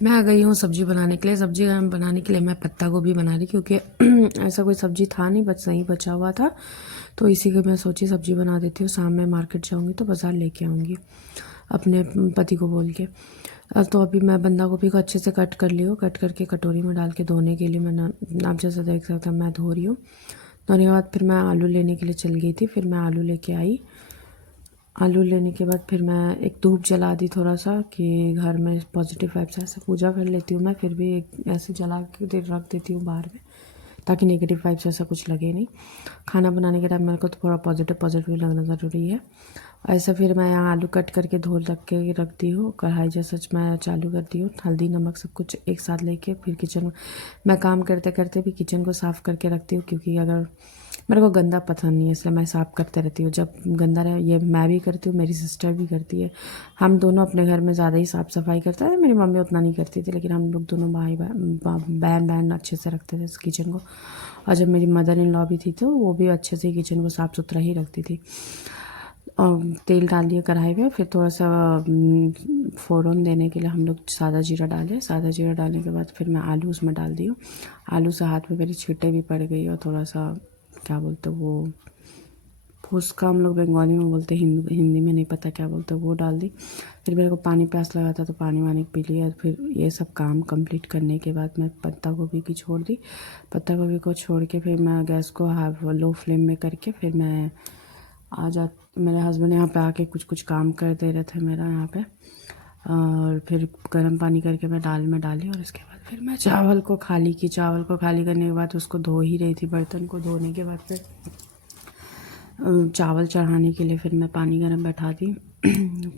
मैं आ गई हूँ सब्जी बनाने के लिए। सब्जी बनाने के लिए मैं पत्ता गोभी बना रही, क्योंकि ऐसा कोई सब्जी था नहीं, बस सही बचा हुआ था, तो इसी को मैं सोची सब्जी बना देती हूँ। शाम में मार्केट जाऊँगी तो बाज़ार लेके आऊँगी अपने पति को बोल के। तो अभी मैं बंदा गोभी को अच्छे से कट कर ली हूँ। कट करके कटोरी में डाल के धोने के लिए मैंने, आप जैसा देख सकते हैं मैं धो रही हूँ। धोने के बाद फिर मैं आलू लेने के लिए चल गई थी। फिर मैं आलू लेके आई। आलू लेने के बाद फिर मैं एक धूप जला दी थोड़ा सा, कि घर में पॉजिटिव वाइब्स, ऐसे पूजा कर लेती हूँ मैं। फिर भी एक ऐसे जला के रख देती हूँ बाहर में, ताकि नेगेटिव वाइब्स ऐसा कुछ लगे नहीं। खाना बनाने के टाइम मेरे को तो थोड़ा पॉजिटिव पॉजिटिव लगना ज़रूरी है। ऐसा फिर मैं यहाँ आलू कट करके धो रख के रख दी हूँ। कढ़ाई जैसा मैं चालू कर दी हूँ। हल्दी नमक सब कुछ एक साथ लेके फिर किचन में मैं काम करते करते भी किचन को साफ़ करके रखती हूँ, क्योंकि अगर मेरे को गंदा पसंद नहीं है, इसलिए मैं साफ़ करते रहती हूँ। जब गंदा रहे, ये मैं भी करती हूँ, मेरी सिस्टर भी करती है। हम दोनों अपने घर में ज़्यादा ही साफ़ सफाई करते हैं। मेरी मम्मी उतना नहीं करती थी, लेकिन हम लोग दोनों भाई बहन बहन अच्छे से रखते थे इस किचन को। और जब मेरी मदर इन लॉ भी थी तो वो भी अच्छे से किचन को साफ़ सुथरा ही रखती थी। और तेल डाल दिया कढ़ाई में। फिर थोड़ा सा फ़ोरन देने के लिए हम लोग सादा जीरा डाले। सादा जीरा डालने के बाद फिर मैं आलू उसमें डाल दी हूँ। आलू से हाथ में मेरी छींटे भी पड़ गई, और थोड़ा सा क्या बोलते वो फुसका हम लोग बंगाली में बोलते हैं, हिंदी में नहीं पता क्या बोलते, वो डाल दी। फिर मेरे को पानी प्यास लगा था तो पानी वानी पी लिया। फिर ये सब काम कंप्लीट करने के बाद मैं पत्ता गोभी की छोड़ दी। पत्ता गोभी को छोड़ के फिर मैं गैस को हाफ लो फ्लेम में करके फिर मैं मेरे हस्बैंड यहाँ पे आके कुछ कुछ काम कर दे रहे थे मेरा यहाँ पे। और फिर गर्म पानी करके मैं दाल में डाली, और इसके बाद फिर मैं चावल को खाली की। चावल को खाली करने के बाद उसको धो ही रही थी। बर्तन को धोने के बाद फिर चावल चढ़ाने के लिए फिर मैं पानी गर्म बैठा दी।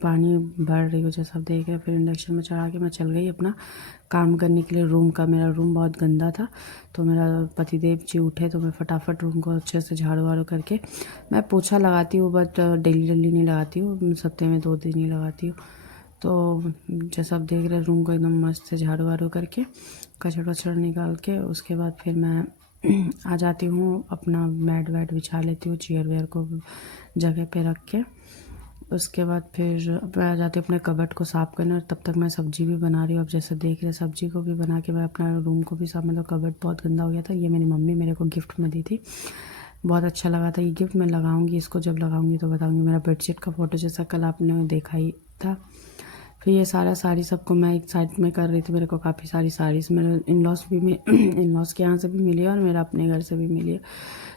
पानी भर रही हो जैसा देख रहे, फिर इंडक्शन में चढ़ा के मैं चल गई अपना काम करने के लिए रूम का। मेरा रूम बहुत गंदा था, तो मेरा पतिदेव जी उठे तो मैं फटाफट रूम को अच्छे से झाड़ू वाड़ू करके, मैं पोछा लगाती हूँ बट डेली डेली नहीं लगाती हूँ, सप्ते में 2 दिन ही लगाती हूँ। तो जैसा आप देख रहे रूम को एकदम मस्त से झाड़ू वाड़ू करके कचरा वचड़ा निकाल के, उसके बाद फिर मैं आ जाती हूँ अपना मैट वैट बिछा लेती हूँ, चेयर वेयर को जगह पे रख के। उसके बाद फिर मैं आ जाती हूँ अपने कबर्ड को साफ़ करने, और तब तक मैं सब्ज़ी भी बना रही हूँ। अब जैसे देख रहे सब्ज़ी को भी बना के मैं अपना रूम को भी साफ, मतलब कबर्ड बहुत गंदा हो गया था। ये मेरी मम्मी मेरे को गिफ्ट में दी थी, बहुत अच्छा लगा था ये गिफ्ट। मैं लगाऊंगी इसको, जब लगाऊंगी तो बताऊंगी। मेरा बेडशीट का फ़ोटो जैसा कल आपने देखा ही था। फिर ये सारा साड़ी सबको मैं एक साइड में कर रही थी। मेरे को काफ़ी सारी साड़ीज़ मेरे इन लॉस भी इन लॉस के यहाँ से भी मिली है, और मेरा अपने घर से भी मिली है।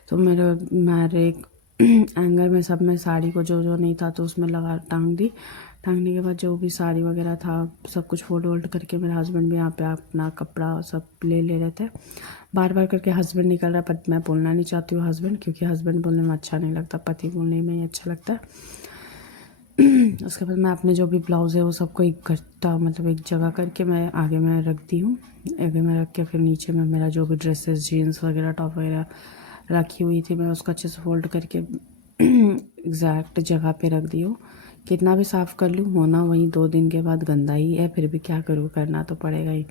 तो मेरे एक एंगर में सब में साड़ी को जो जो नहीं था तो उसमें लगा टांग दी। टांगने के बाद जो भी साड़ी वगैरह था सब कुछ फोल्ड वोल्ड करके, मेरे हस्बैंड भी यहाँ पे अपना कपड़ा सब ले रहे थे। बार बार करके हस्बैंड निकल रहा है, बट मैं बोलना नहीं चाहती हूँ हस्बैंड, क्योंकि हस्बैंड बोलने में अच्छा नहीं लगता, पति बोलने में ही अच्छा लगता है। उसके बाद मैं अपने जो भी ब्लाउज़ है वो सबको इकट्ठा, मतलब एक जगह करके मैं आगे में रख दी हूँ। आगे में रख के फिर नीचे में मेरा जो भी ड्रेसेस जीन्स वगैरह टॉप वगैरह रखी हुई थी, मैं उसको अच्छे से फोल्ड करके एग्जैक्ट जगह पे रख दी हूँ। कितना भी साफ़ कर लूँ होना वही 2 दिन के बाद गंदा ही है, फिर भी क्या करूँ, करना तो पड़ेगा ही।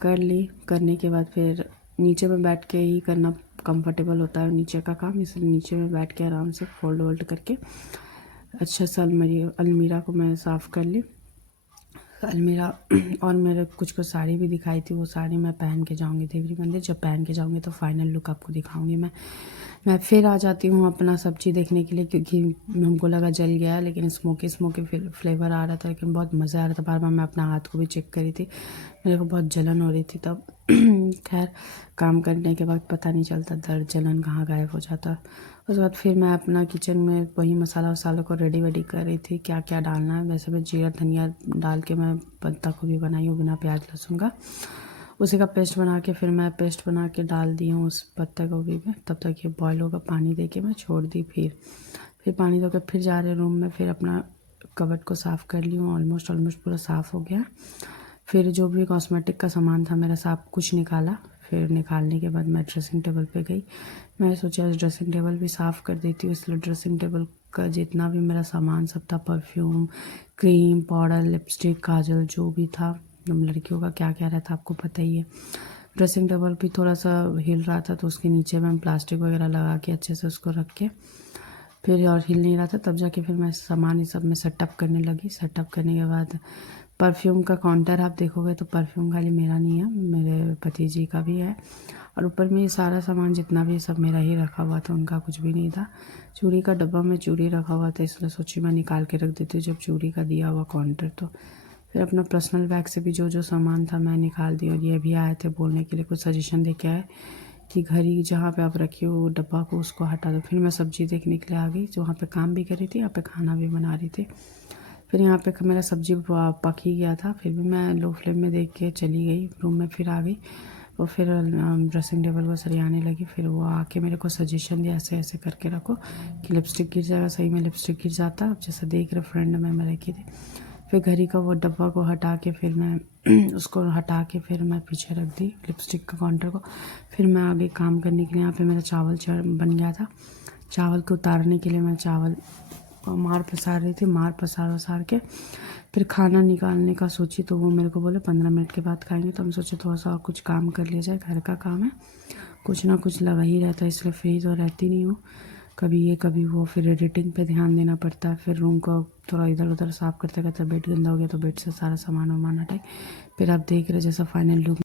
कर ली। करने के बाद फिर नीचे में बैठ के ही करना कंफर्टेबल होता है नीचे का काम, इसलिए नीचे में बैठ के आराम से फोल्ड वोल्ड करके अच्छा सा अलमीरा को मैं साफ़ कर ली। अलमीरा और मेरे कुछ कुछ साड़ी भी दिखाई थी, वो साड़ी मैं पहन के जाऊंगी देवरी मंदिर। जब पहन के जाऊंगी तो फाइनल लुक आपको दिखाऊंगी मैं फिर आ जाती हूँ अपना सब्जी देखने के लिए, क्योंकि हमको लगा जल गया है, लेकिन स्मोकी स्मोकी फ्लेवर आ रहा था, लेकिन बहुत मज़ा आ रहा था। बार बार मैं अपना हाथ को भी चेक करी थी, मेरे को बहुत जलन हो रही थी तब। खैर काम करने के बाद पता नहीं चलता दर्द जलन कहाँ गायब हो जाता। उसके बाद फिर मैं अपना किचन में वही मसाला वसालों को रेडी वेडी कर रही थी, क्या क्या डालना है। वैसे मैं जीरा धनिया डाल के मैं पत्ता गोभी बनाई हूँ बिना प्याज लहसुन का, उसी का पेस्ट बना के फिर मैं पेस्ट बना के डाल दी हूँ उस पत्ता गोभी में। तब तक ये बॉयल होगा, पानी दे के मैं छोड़ दी। फिर पानी दे के फिर जा रहे रूम में, फिर अपना कबर्ड को साफ़ कर ली हूँ। ऑलमोस्ट पूरा साफ़ हो गया। फिर जो भी कॉस्मेटिक का सामान था मेरा सब कुछ निकाला। फिर निकालने के बाद मैं ड्रेसिंग टेबल पे गई। मैं सोचा ड्रेसिंग टेबल भी साफ़ कर देती हूँ, इसलिए ड्रेसिंग टेबल का जितना भी मेरा सामान सब था, परफ्यूम, क्रीम, पाउडर, लिपस्टिक, काजल, जो भी था, लड़कियों का क्या क्या रहता आपको पता ही है। ड्रेसिंग टेबल भी थोड़ा सा हिल रहा था, तो उसके नीचे मैं प्लास्टिक वगैरह लगा के अच्छे से उसको रख के, फिर और हिल नहीं रहा था, तब जाके फिर मैं सामान ये सब में सेटअप करने लगी। सेटअप करने के बाद परफ्यूम का काउंटर आप देखोगे तो परफ्यूम खाली मेरा नहीं है, मेरे पति जी का भी है। और ऊपर में ये सारा सामान जितना भी सब मेरा ही रखा हुआ था, उनका कुछ भी नहीं था। चूड़ी का डब्बा में चूड़ी रखा हुआ था, इसलिए सोची मैं निकाल के रख देती हूँ जब चूड़ी का दिया हुआ काउंटर। तो फिर अपना पर्सनल बैग से भी जो जो सामान था मैं निकाल दी। और ये भी आए थे बोलने के लिए, कुछ सजेशन दे के आए कि घड़ी जहाँ पे आप रखी हो डब्बा को उसको हटा दो। फिर मैं सब्ज़ी देखने के लिए आ गई, जो वहाँ पे काम भी कर रही थी, यहाँ पे खाना भी बना रही थी। फिर यहाँ पे मेरा सब्ज़ी पक ही गया था, फिर भी मैं लो फ्लेम में देख के चली गई रूम में। फिर आ गई और फिर ड्रेसिंग टेबल को सरियाने लगी। फिर वो आके मेरे को सजेशन दिया, ऐसे ऐसे करके रखो कि लिपस्टिक गिर जाएगा। सही में लिपस्टिक गिर जाता, जैसे देख रहे फ्रेंड में मैं रखी थी। फिर घड़ी का वो डब्बा को हटा के फिर मैं उसको हटा के फिर मैं पीछे रख दी लिपस्टिक का काउंटर को। फिर मैं आगे काम करने के लिए, यहाँ पे मेरा चावल बन गया था। चावल को उतारने के लिए मैं चावल मार पसार रही थी। मार पसार के फिर खाना निकालने का सोची, तो वो मेरे को बोले 15 मिनट के बाद खाएंगे। तो हम सोचे थोड़ा सा और कुछ काम कर लिया जाए, घर का काम है, कुछ ना कुछ लगा ही रहता है, इसलिए फ्री तो रहती नहीं हूँ। कभी ये कभी वो, फिर एडिटिंग पे ध्यान देना पड़ता है। फिर रूम को थोड़ा इधर उधर साफ़ करते करते बेड गंदा हो गया, तो बेड से सारा सामान वामान हटाई। फिर आप देख रहे जैसा फाइनल लुक